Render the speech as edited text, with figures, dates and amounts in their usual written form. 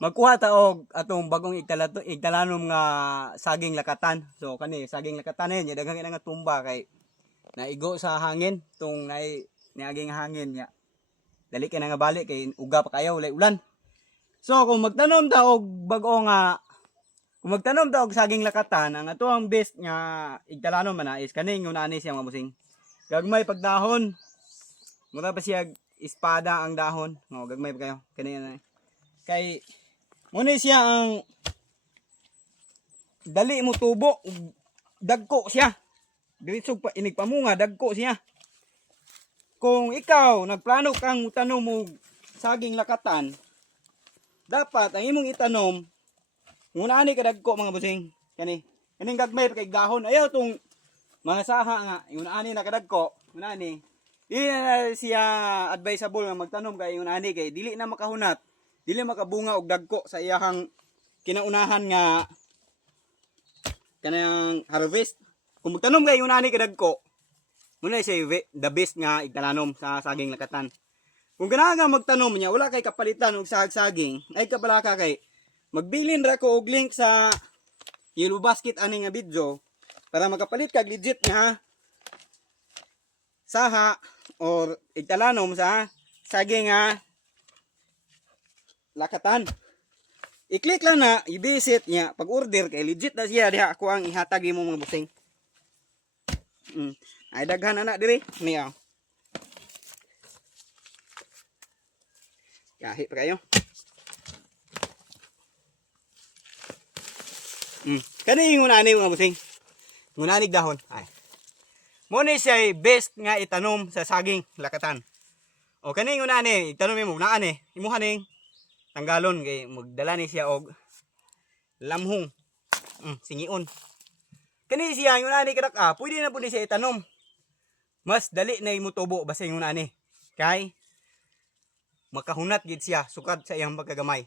magkuha ta og atong bagong igtalanom nga saging lakatan. So kani saging lakatan nya daghang nga tumba kay naigo sa hangin tung niaging hangin nya. Dali kay nga balik kay uga pa kayo walay ulan. So kung magtanom ta og bag-o nga kung magtanom ta og saging lakatan, ang ato ang best nga igtalanom man na is kani yung ani siya mga busing. Gagmay pagdahon. Mura pa siya espada ang dahon. No, gagmay pa kayo. Kani na. Kay muna siya ang dali mo tubo, dagko siya. Diretso pa inigpamunga, dagko siya. Kung ikaw nagplano kang tanom mo saging lakatan, dapat ang imong itanom muna ani kadagko mga busing. Kaning gagmay kay dahon. Ayaw tong mga saha nga, yung ani na kadagko, muna ani. Dili na siya advisable nga magtanom kay yung ani kay dili na makahunat. Dili makabunga og dagko sa iyahang kinaunahan nga kanang harvest. Kung magtanom kay yung ani kadagko, muna siya the best nga igtalanom sa saging lakatan. Kung ganahan nga magtanom niya, wala kay kapalitan og saging, ay kapalaka kay magbilin ra ko og link sa Yellow Basket ani nga video para makapalit kag legit nga saha or igtalanom sa saging nga lakatan. I-click lang na, i-visit niya, pag-order kay legit na siya diha ako ang ihatag mo mga busing. Ay daghan na diri niya. Kahit pa kayo. Kani yung unani mga busing. Unanig dahon. Ay. Mo ni siya best nga itanom sa saging lakatan. O kani yung unani, itanom mo na ani, imuha ning tanggalon kay magdala ni siya og lamhong. Singion. Kani siya yung unani kadak pwede na pud siya itanom. Mas dali na imutubo basta yung unani. Kay makahunat gid siya sukad sa iyang pagkagamay.